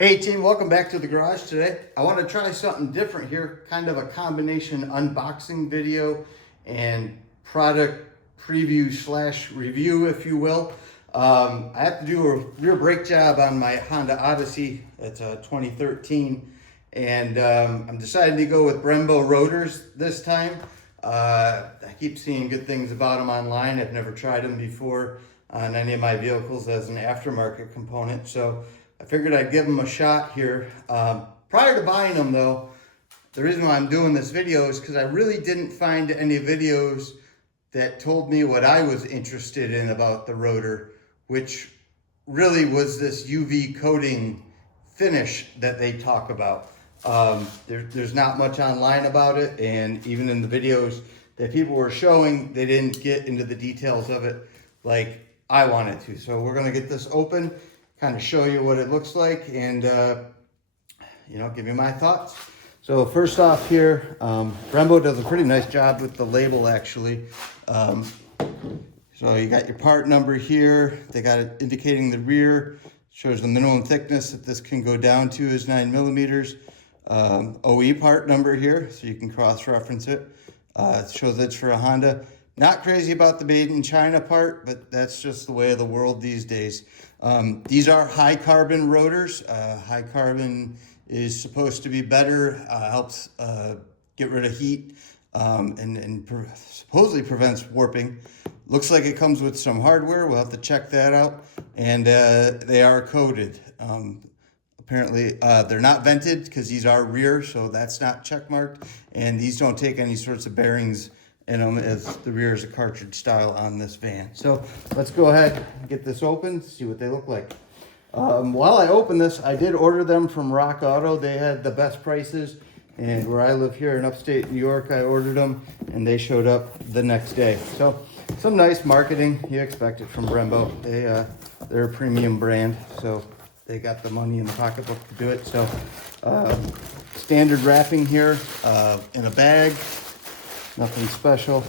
Hey team, welcome back to the garage today. I want to try something different here, kind of a combination unboxing video and product preview slash review, if you will. I have to do a rear brake job on my Honda Odyssey. It's a 2013, and I'm deciding to go with Brembo Rotors this time. I keep seeing good things about them online. I've never tried them before on any of my vehicles as an aftermarket component, so I figured I'd give them a shot here. Prior to buying them though, the reason why I'm doing this video is because I really didn't find any videos that told me what I was interested in about the rotor, which really was this UV coating finish that they talk about. There's not much online about it, and even in the videos that people were showing, they didn't get into the details of it like I wanted to. So we're gonna get this open, kind of show you what it looks like, and give you my thoughts. So first off here, Brembo does a pretty nice job with the label actually. So you got your part number here. They got it indicating the rear, shows the minimum thickness that this can go down to is 9 millimeters. OE part number here, so you can cross-reference it. It shows it's for a Honda. Not crazy about the made in China part, but that's just the way of the world these days. These are high carbon rotors. High carbon is supposed to be better, helps get rid of heat, and supposedly prevents warping. Looks like it comes with some hardware. We'll have to check that out. And they are coated. Apparently, they're not vented because these are rear, so that's not check marked. And these don't take any sorts of bearings in them, as the rear is a cartridge style on this van. So let's go ahead and get this open, see what they look like. While I open this, I did order them from Rock Auto. They had the best prices, and where I live here in upstate New York, I ordered them and they showed up the next day. So some nice marketing. You expect it from Brembo. They're a premium brand, so they got the money in the pocketbook to do it. So standard wrapping here in a bag. Nothing special,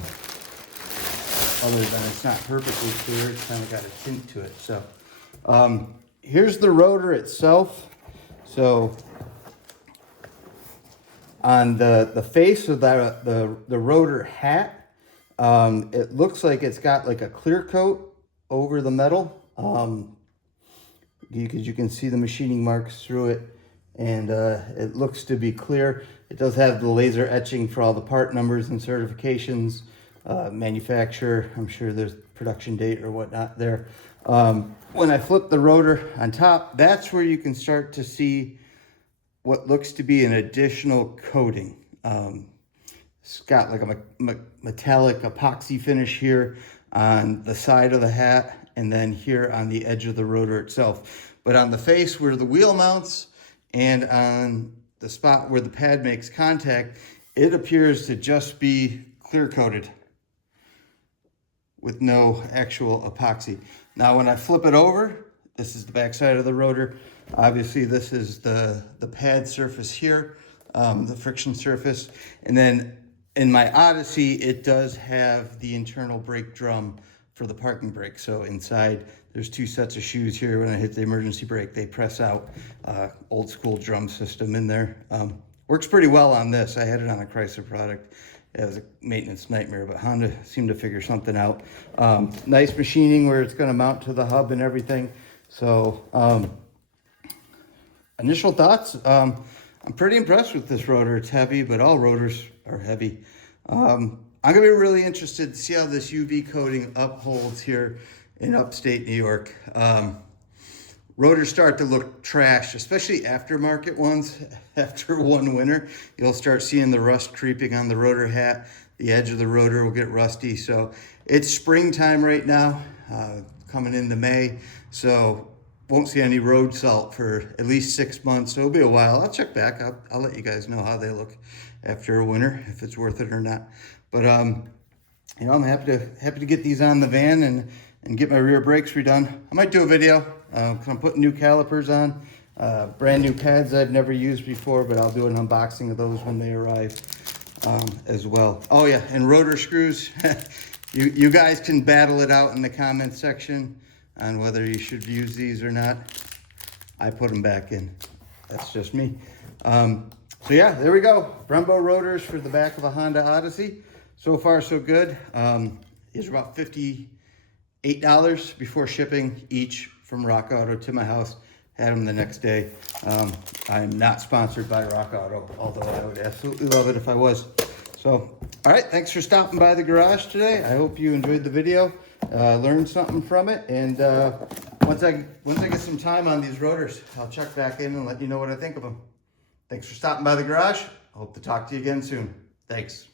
other than it's not perfectly clear. It's kind of got a tint to it. So here's the rotor itself. So on the face of the rotor hat, it looks like it's got like a clear coat over the metal, because you can see the machining marks through it, and it looks to be clear. It does have the laser etching for all the part numbers and certifications, manufacturer. I'm sure there's production date or whatnot there. When I flip the rotor on top, that's where you can start to see what looks to be an additional coating. It's got like a metallic epoxy finish here on the side of the hat, and then here on the edge of the rotor itself. But on the face where the wheel mounts and on the spot where the pad makes contact, it appears to just be clear coated with no actual epoxy. Now when I flip it over, this is the back side of the rotor. Obviously this is the pad surface here, the friction surface. And then in my Odyssey, it does have the internal brake drum for the parking brake. So inside, there's two sets of shoes here. When I hit the emergency brake, they press out. Old school drum system in there. Works pretty well on this. I had it on a Chrysler product. It was a maintenance nightmare, but Honda seemed to figure something out. Nice machining where it's gonna mount to the hub and everything. So initial thoughts, I'm pretty impressed with this rotor. It's heavy, but all rotors are heavy. I'm gonna be really interested to see how this UV coating upholds here in upstate New York. Rotors start to look trashed, especially aftermarket ones. After one winter, you'll start seeing the rust creeping on the rotor hat. The edge of the rotor will get rusty. So it's springtime right now, coming into May. So won't see any road salt for at least 6 months. So it'll be a while. I'll check back. I'll let you guys know how they look after a winter, if it's worth it or not. But I'm happy to get these on the van and get my rear brakes redone. I might do a video. I'm putting new calipers on, brand new pads I've never used before, but I'll do an unboxing of those when they arrive as well. Oh yeah, and rotor screws. you guys can battle it out in the comments section on whether you should use these or not. I put them back in. That's just me. So yeah, there we go. Brembo rotors for the back of a Honda Odyssey. So far, so good. These are about $58 before shipping each from Rock Auto to my house. Had them the next day. I'm not sponsored by Rock Auto, although I would absolutely love it if I was. So, all right, thanks for stopping by the garage today. I hope you enjoyed the video, learned something from it, and once I get some time on these rotors, I'll check back in and let you know what I think of them. Thanks for stopping by the garage. I hope to talk to you again soon. Thanks.